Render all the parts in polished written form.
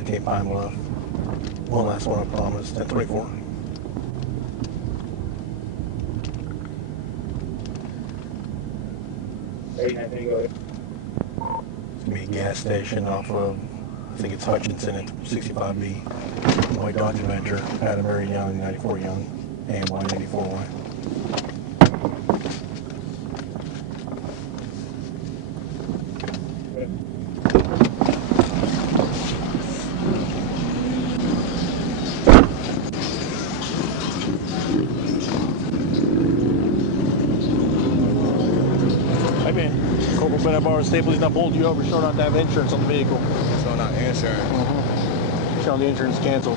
I can't find one. One last one, I promise. 1024. It's gonna be a gas station off of, I think it's Hutchinson at 65B. White Dodge Avenger, Adam Very Young, 94 Young, AMY 84Y. Hey man, Corporal Ben Bar Staples not pulled you over, showing out to have insurance on the vehicle. Showing out insurance? Showing the insurance canceled.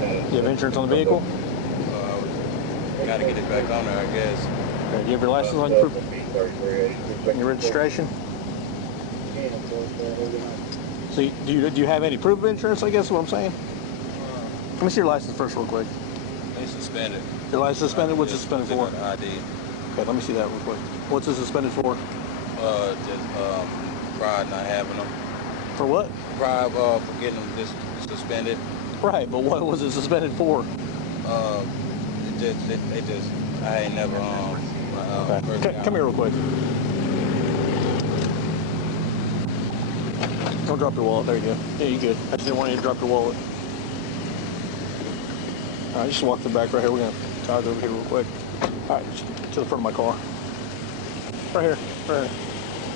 You have insurance on the vehicle? Gotta get it back on there, I guess. Okay, do you have your license on your proof? Your registration? So do you have any proof of insurance, I guess is what I'm saying? Let me see your license first real quick. They suspended. Your license suspended? What's it suspended for? ID. Okay, let me see that real quick. What's it suspended for? Just pride not having them. For what? Pride for getting them suspended. Right, but what was it suspended for? I ain't never, okay. Come here real quick. Don't drop your wallet. There you go. Yeah, you good. I just didn't want you to drop your wallet. All right, just walk to the back right here. We're going to drive over here real quick. All right, just to the front of my car. Right here. Right here.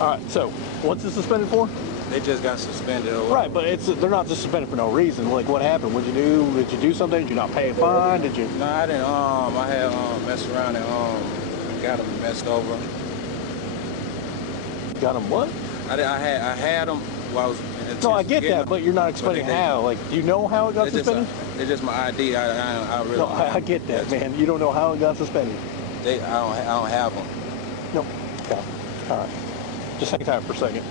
All right, so what's it suspended for? They just got suspended. Right, but they're not just suspended for no reason. Like, what happened? What'd you do? Did you do something? Did you not pay a fine? Did you? No, I didn't. I had messed around and got them messed over. Got them what? I had them while I was. No, I get that, but you're not explaining how. Like, do you know how it got suspended? It's just my ID. I really. No, I get that, man. You don't know how it got suspended. I don't have them. No. Okay. All right. Just hang tight for a second.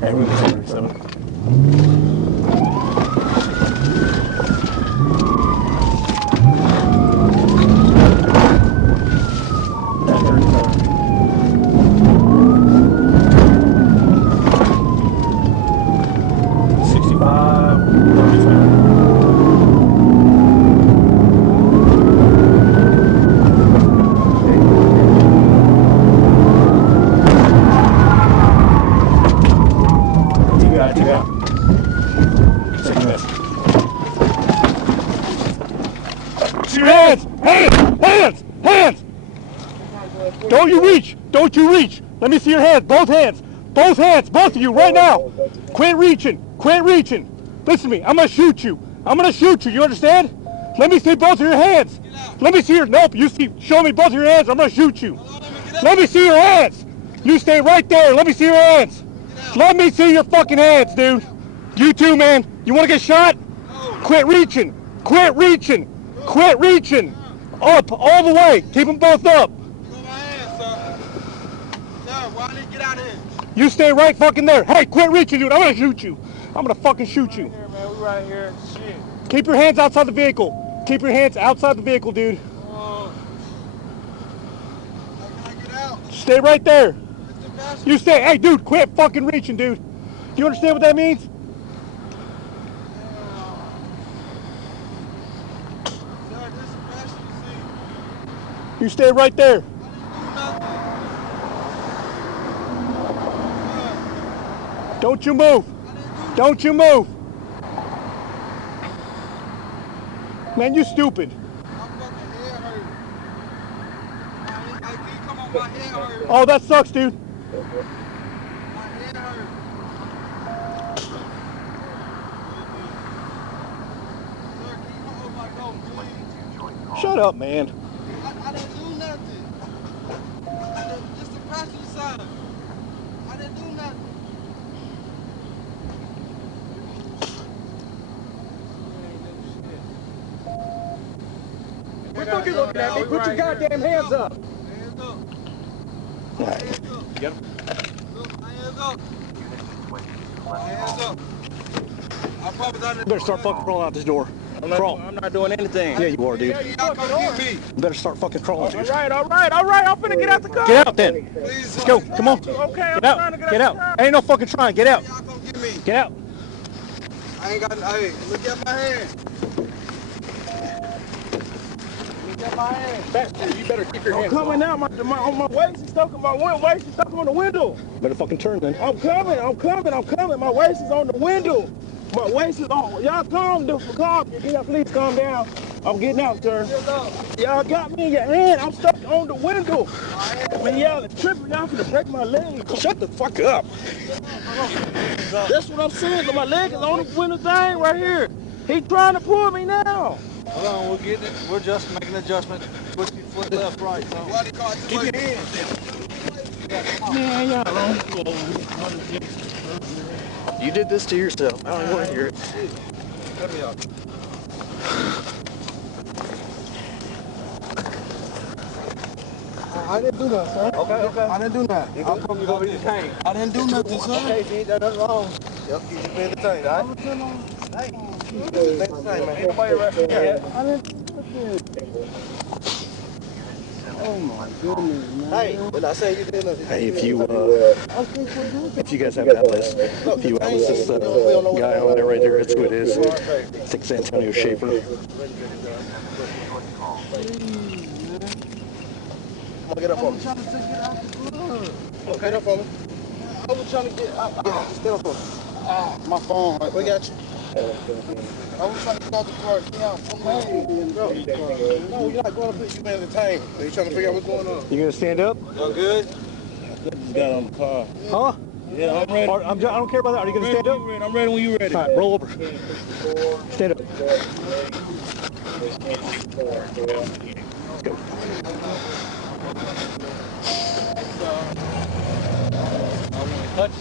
Hey, we're going to 7. Hands! Don't you reach! Don't you reach! Let me see your hands, both hands! Both hands, both of you, right now! Quit reaching! Quit reaching! Listen to me, I'm gonna shoot you! I'm gonna shoot you, you understand? Let me see both of your hands! Let me see your, nope, you see, show me both of your hands, I'm gonna shoot you! Let me see your hands! You stay right there, let me see your hands! Let me see your fucking hands, dude! You too, man! You wanna get shot? Quit reaching! Quit reaching! Quit reaching! Up, all the way. Keep them both up. Look at my hands, sir. Sir, why did you get out of here? You stay right fucking there. Hey, quit reaching, dude. I'm gonna shoot you. I'm gonna fucking shoot you. Here, man. We right here. Shit. Keep your hands outside the vehicle. Keep your hands outside the vehicle, dude. How can I get out? Stay right there. It's the best. You stay. Hey, dude, quit fucking reaching, dude. You understand what that means? You stay right there. Don't you move. Don't you move. Man, you stupid. Oh, that sucks, dude. Shut up, man. I didn't do nothing. Just the passenger side. I didn't do nothing. Quit fucking looking at me. Put your goddamn hands up. Hands up. Right. Hands up. Get him. Look, hands up. Hands up. I promise I didn't. You better start fucking crawling out this door. Crawl. I'm not doing anything. Yeah, you are, dude. Y'all come get me. You better start fucking crawling, dude. All right. I'm finna get out the car. Get out then. Please, Let's go. Come on. Okay, I'm Get out. trying to Get out. Ain't no fucking trying. Get out. Y'all come get me. Get out. I ain't got. Hey, look at my hand. Look at my hand. Bastard, you better keep your hands Coming out, my waist is stuck on the window. Better fucking turn then. I'm coming. My waist is on the window. My waist is on. Y'all calm. Please calm down. I'm getting out, sir. Y'all got me in your hand. I'm stuck on the window. Man, y'all are tripping. Y'all finna break my leg. Shut the fuck up. That's what I'm saying. My leg is on the window thing right here. He trying to pull me now. Hold on, we're getting it. We're just making an adjustment. Push your foot left, right. So. Why they call it too much hand? Man, y'all You did this to yourself. I don't even want to hear it. Let me up. I didn't do that, sir. Okay. I didn't do that. You go with your cane. I didn't do nothing, sir. Okay, you ain't done nothing wrong. Yep, you just been detained, all right? Hey, you just been detained, man. Ain't nobody arrested yet. I didn't do nothing. Oh my goodness, man. Hey, when I say you did nothing. Hey, if you guys have that list, if you this is guy on there right there, that's who it is. I think it's Antonio Schaefer. Come on, get up I for me. was trying to take it out the blood. Okay, get up for me. I was trying to get out. Stand up for me. My phone. We got you. I was trying to get out the car. Hey, bro. No, you're not going up here. You've been detained. You trying to figure out what's going on. You gonna stand up? You good? Just got on the car. Huh? Yeah, I'm ready. I don't care about that. Are you gonna stand up? I'm ready when you're ready. All right, roll over. Stand up. Let's go. Touch.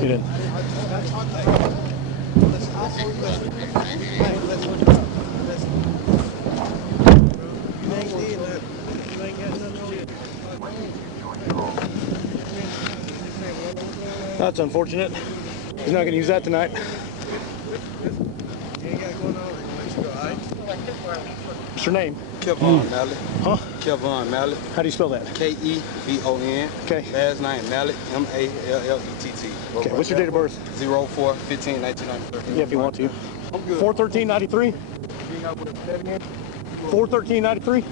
Get in. That's unfortunate. He's not gonna use that tonight. What's your name? Kevon Mallet. Huh? Kevon Mallet. How do you spell that? K-E-V-O-N. Okay. Last name Mallet. M-A-L-L-E-T-T. Okay, what's your date of birth? 04-15-1993. Yeah, if you want to. I'm good. 4/13/93. 4/13/93.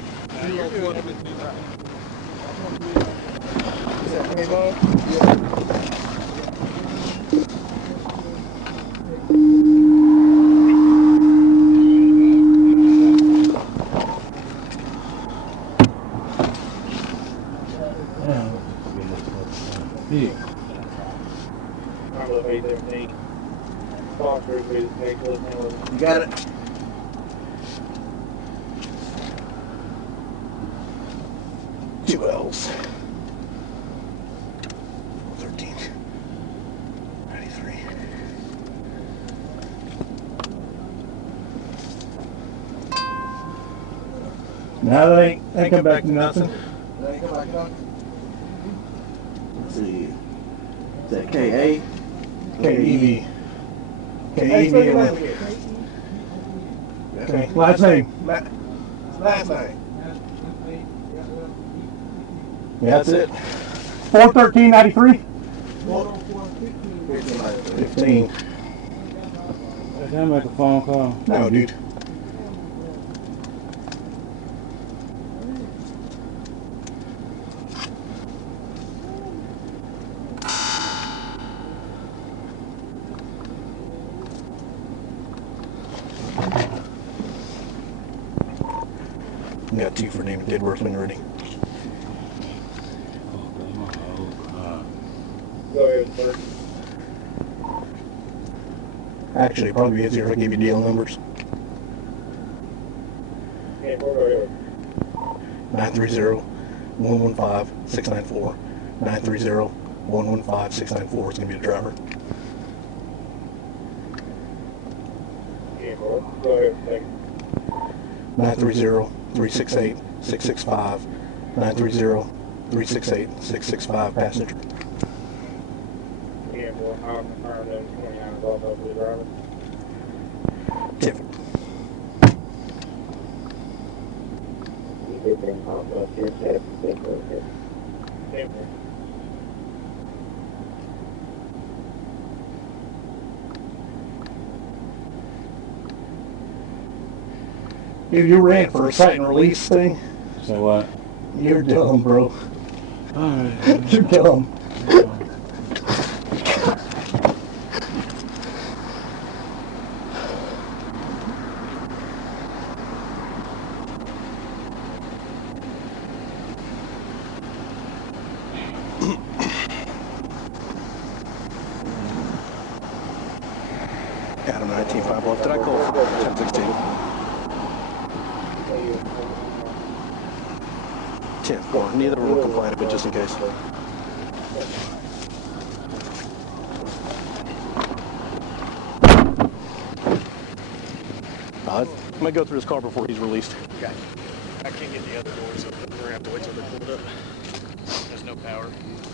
You got it? Two L's. 13. 93. Now that ain't come back to nothing. Let's see. Is that K-A? K-E-V. Hey, spell your name again. Okay, last name. Last name. Yeah, that's it. 4/13/93. 15. Can I make a phone call? No, dude. Got two for name and dead worth when you're ready. Actually, it'd probably be easier if I gave you deal numbers. 930 115-694. 930-115-694 is going to be the driver. Yeah, bro. Go ahead. Thank you. 930-368-665. 930-368-665 passenger. Yeah, bro. I'm 20 hours off of the driver. Tip. You ran for a sight and release thing. So what? You're dumb, bro. Alright. You're dumb. Adam 19.5 left. Did I call for 10-16? 10-4. Neither of them will complain of it, just in case. I'm going to go through his car before he's released. Okay. I can't get the other doors open. We're going to have to wait till they're pulled up. There's no power.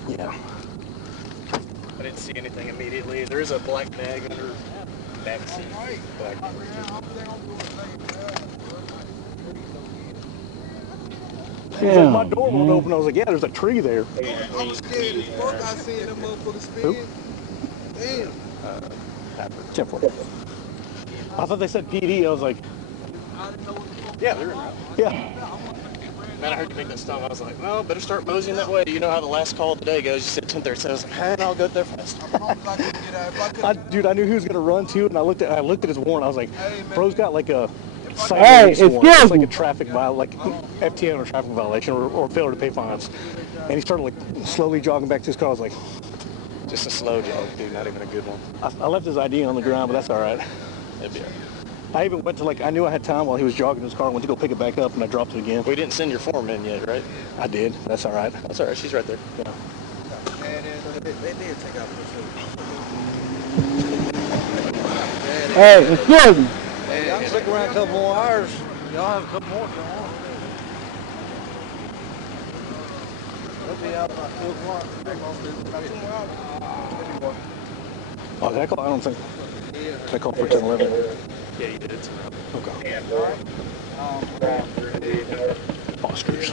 Yeah. I didn't see anything immediately. There is a black bag under the back seat. But I can't reach it. Damn, my door won't open. I was like, yeah, there's a tree there. I was scared as fuck. I seen them motherfuckers spin. Damn. 10-4. I thought they said PD. I was like, Yeah, they're in route. yeah. Man, I heard you make that stop. I was like, well, better start moseying that way. You know how the last call of the day goes. You said 10:30. So I was like, hey, I'll go there fast. Dude, I knew he was gonna run too, and I looked at his warrant. I was like, bro's got like a Hey, warrant. excuse It's like me. a traffic like FTN or traffic violation or failure to pay fines. And he started like slowly jogging back to his car. I was like, Just a slow jog, dude. Not even a good one. I left his ID on the ground, but that's all right. That'd be all right. I even went to I knew I had time while he was jogging his car. I went to go pick it back up, and I dropped it again. We didn't send your form in yet, right? I did. That's all right. That's all right. She's right there. Yeah. They did take out the Hey, excuse me. Hey, y'all stick around a couple more hours. Y'all have a couple more if y'all want. They'll be out about 2 o'clock. About 2 more hours. Oh, did I call? I don't think. Did I call for 10-11? Yeah, you did. Okay. Oscars.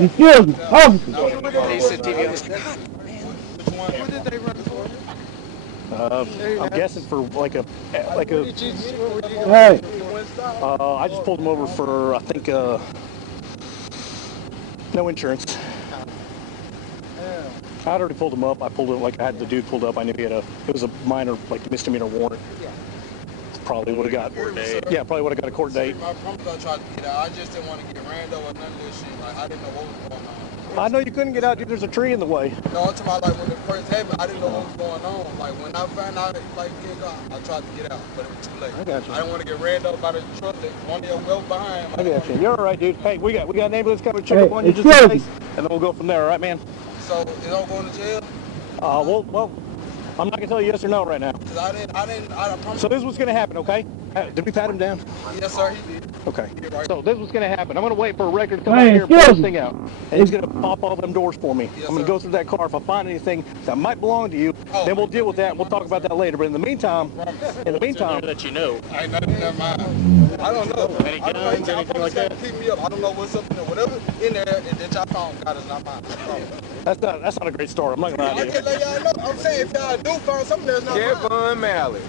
Excuse me. He said TV on the screen. What did they run for? I'm guessing for like a. Hey. I just pulled him over for I think no insurance. I'd already pulled him up. I pulled it I had the dude pulled up. I knew he had it was a minor misdemeanor warrant. Probably would have got probably would have got a court date. My promise I tried to get out. I just didn't want to get ran over or none of this shit. Like, I didn't know what was going on. I know you couldn't get out, dude. There's a tree in the way. No, I'm talking about like when it first happened, I didn't know what was going on. Like when I found out I tried to get out, but it was too late. I got you. I didn't want to get ran over by the truck that one of your well behind. I got you. You're all right, dude. Hey, we got an ambulance coming to check up on you just in case, and then we'll go from there. All right, man. So is all going to jail? Well, I'm not gonna tell you yes or no right now. Cause I promise. So this is what's gonna happen, okay? Did we pat him down? Yes, sir, he did. Okay. You're right. So this is what's gonna happen. I'm gonna wait for a record to come out here and pull this thing out. And he's gonna pop all them doors for me. Yes, I'm gonna sir. go through that car. If I find anything that might belong to you, then we'll deal with that. We'll talk about that later. But in the meantime, That you know. I ain't nothing in mind. I don't know. Any I don't know. guns, anything like that? Pick me up. I don't know what's up in there. Whatever in there that y'all found, God is not mine. that's not a great story. I'm not gonna lie I to you. can let y'all know. I'm saying if y'all do find something that's not mine. Kevin Malley.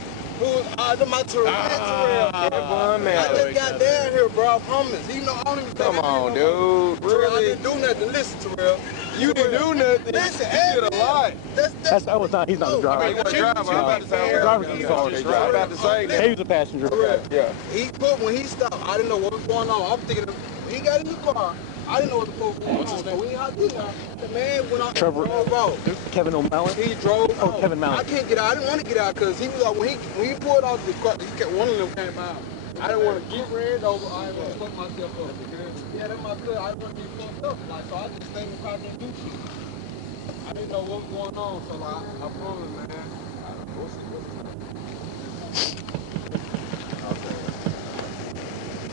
My Terrell. Kevin I just got down here, bro. I promise. You know, I don't even Come think on, Terrell, dude. I Really? didn't do nothing. Listen, Terrell. You didn't do nothing. Listen, You did a lot. That was not. He's not a driver. I mean, what driver? I'm about to say. Driver's in the car. I'm about to say He that. was a passenger. Yeah. He put when he stopped. I didn't know what was going on. I'm thinking he got in the car. I didn't know what the fuck was going on. So when he hopped in there, the man went out. Trevor. Drove off. Kevin O'Malley. He drove. Oh, off. Kevin Malley. I can't get out. I didn't want to get out because he was like when he pulled off the car. One of them came out. I didn't want to get ran over. I didn't want to fuck myself up. Yeah, that's my good. I didn't want to get fucked up. Like, so I just stayed in the car and do shit. I didn't know what was going on, so like, I promise, man.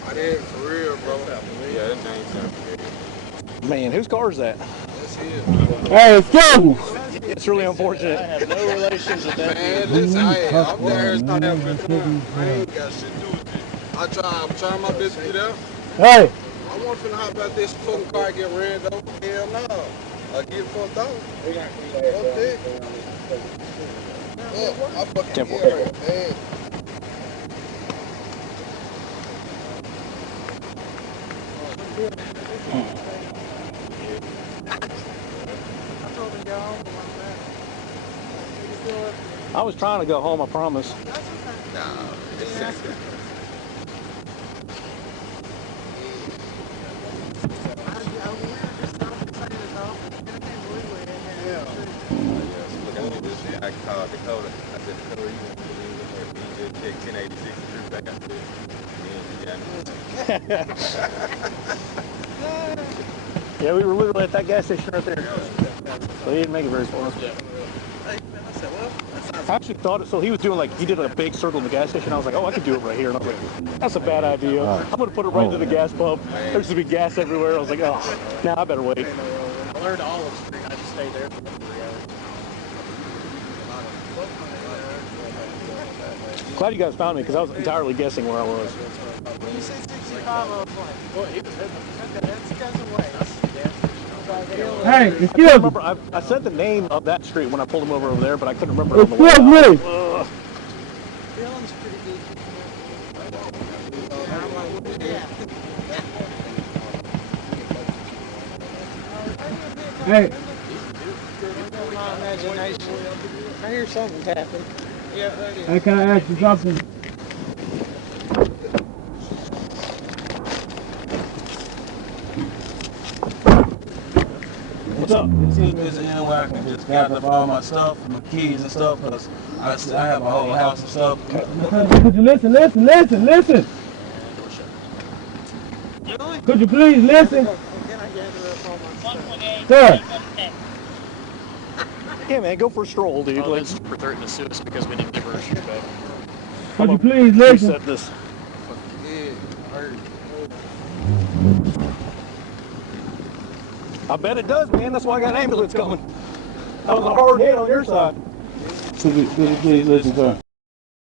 I did for real, bro. Yeah, that name sounds familiar. Man, whose car is that? That's it. Hey, excuse me. It's really unfortunate. I have no relations with that. Man, listen, I'm there. It's not having a good time. I ain't got shit to do with it. I'm trying my best to get out. Hey, I want to hop out this fucking car and get ran over. Hell no. I get fucked out. Fuck that. I fucking Temple. get man. I was trying to go home, I promise. I called Dakota. I said, Dakota, you want to believe in there? He just checked 1086 and back. I said, Yeah, we were literally at that gas station right there. So he didn't make it very far. I actually thought it, so he was doing like, he did a big circle in the gas station. I was like, oh, I could do it right here. And I was like, that's a bad idea. I'm going to put it right to the gas pump. There's going to be gas everywhere. I was like, oh, now I better wait. I learned Olive Street. I just stayed there for 3 hours. Glad you guys found me because I was entirely guessing where I was. You said 65 of them. Well, he was heading That's guys away. hey, I excuse can't me. remember. I said the name of that street when I pulled him over there, but I couldn't remember it on the way Excuse out. me. Dylan's pretty good. Hey, My imagination. I hear something tapping. Yeah, that is. hey, can I ask you something? What's up? Is there any way I can just gather up all my stuff, my keys and stuff, because I have a whole house of stuff. Could you listen? Could you please listen? Can I gather up all my stuff? Sir, Yeah, man, go for a stroll, dude. Oh, Let's that's for threatening to sue us because we didn't give her a shoe back. could you please listen? reset this. I bet it does, man. That's why I got an ambulance coming. That was a hard hit on your side. Could you please listen, sir?